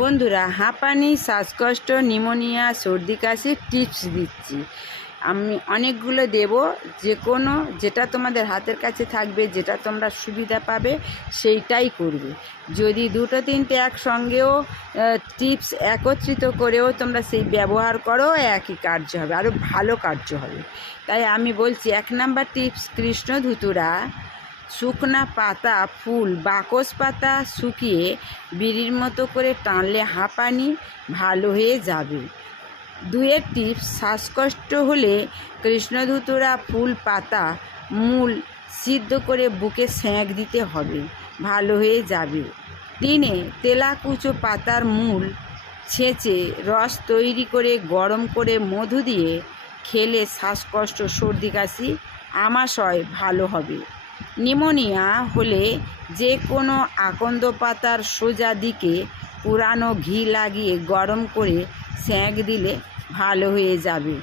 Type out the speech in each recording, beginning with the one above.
বন্ধুরা, হাঁপানি, শ্বাসকষ্ট, নিমোনিয়া, সর্দি কাশির টিপস দিচ্ছি। আমি অনেকগুলো দেব যে কোনো যেটা তোমাদের হাতের কাছে থাকবে, যেটা তোমরা সুবিধা পাবে, সেইটাই করবে। যদি দুটো তিনটে একসঙ্গেও টিপস একত্রিত করেও তোমরা সেই ব্যবহার করো, একই কার্য হবে আরও ভালো কার্য হবে। তাই আমি বলছি, এক নাম্বার টিপস কৃষ্ণ ধুতুরা শুকনা পাতা, ফুল বাকস পাতা শুকিয়ে বিড়ির মতো করে টানলে হাঁপানি ভালো হয়ে যাবে। দুয়ের টিপস, শ্বাসকষ্ট হলে কৃষ্ণধুতুরা ফুল, পাতা, মূল সিদ্ধ করে বুকে সেঁক দিতে হবে, ভালো হয়ে যাবে। তিনে, তেলাকুচো পাতার মূল ছেঁচে রস তৈরি করে গরম করে মধু দিয়ে খেলে শ্বাসকষ্ট, সর্দি কাশি, আমাশয় ভালো হবে। নিমোনিয়া হলে যে কোনো আকন্দ পাতার সোজা দিকে পুরানো ঘি লাগিয়ে গরম করে সেঁক দিলে ভালো হয়ে যাবে।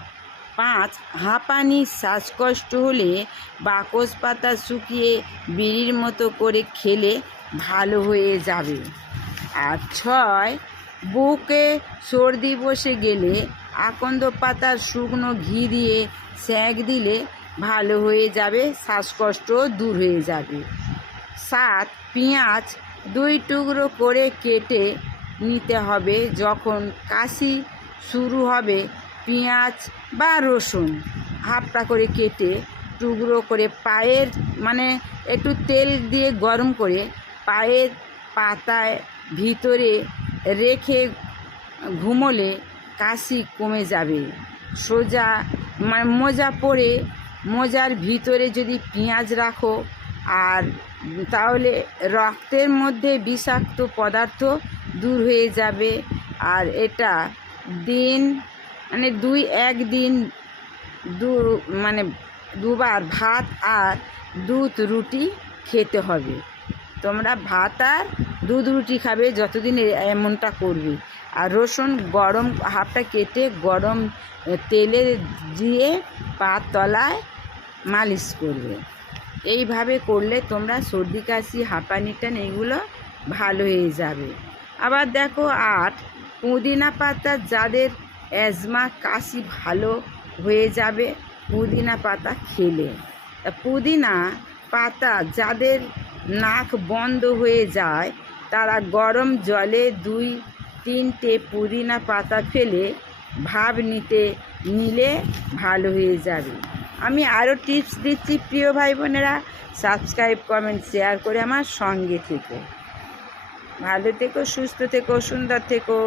পাঁচ, হাঁপানি, শ্বাসকষ্ট হলে বাকস পাতা শুকিয়ে বিড়ির মতো করে খেলে ভালো হয়ে যাবে। আর ছয়, বুকে সর্দি বসে গেলে আকন্দ পাতার শুকনো ঘি দিয়ে সেঁক দিলে ভালো হয়ে যাবে, শ্বাসকষ্ট দূর হয়ে যাবে। সাত, পেঁয়াজ দুই টুকরো করে কেটে নিতে হবে। যখন কাশি শুরু হবে, পেঁয়াজ বা রসুন হাফটা করে কেটে টুকরো করে পায়ের মানে একটু তেল দিয়ে গরম করে পায়ের পাতায় ভিতরে রেখে ঘুমোলে কাশি কমে যাবে। সোজা মানে মোজা পরে মোজার ভিতরে যদি পেঁয়াজ রাখো, আর তাহলে রক্তের মধ্যে বিষাক্ত পদার্থ দূর হয়ে যাবে। আর এটা দিন মানে দুই একদিন দু মানে দুবার ভাত আর দুধ রুটি খেতে হবে। তোমরা ভাত আর দুধ রুটি খাবে যতদিন এমনটা করবে। আর রসুন গরম হাফটা কেটে গরম তেলে দিয়ে পা তলায় মালিশ করবে। এইভাবে করলে তোমরা সর্দি, কাশি হাঁপানি টান এগুলো ভালো হয়ে যাবে। আবার দেখো আট, পুদিনা পাতা যাদের অ্যাজমা কাশি ভালো হয়ে যাবে, পুদিনা পাতা খেলে। পুদিনা পাতা যাদের নাক বন্ধ হয়ে যায়, তারা গরম জলে দুই তিনটে পুদিনা পাতা ফেলে ভাব নিতে নিলে ভালো হয়ে যাবে। আমি আরও টিপস দিচ্ছি, প্রিয় ভাই বোনেরা সাবস্ক্রাইব, কমেন্ট, শেয়ার করে আমার সঙ্গে থেকো। ভালো থেকো, সুস্থ থেকো, সুন্দর থেকো।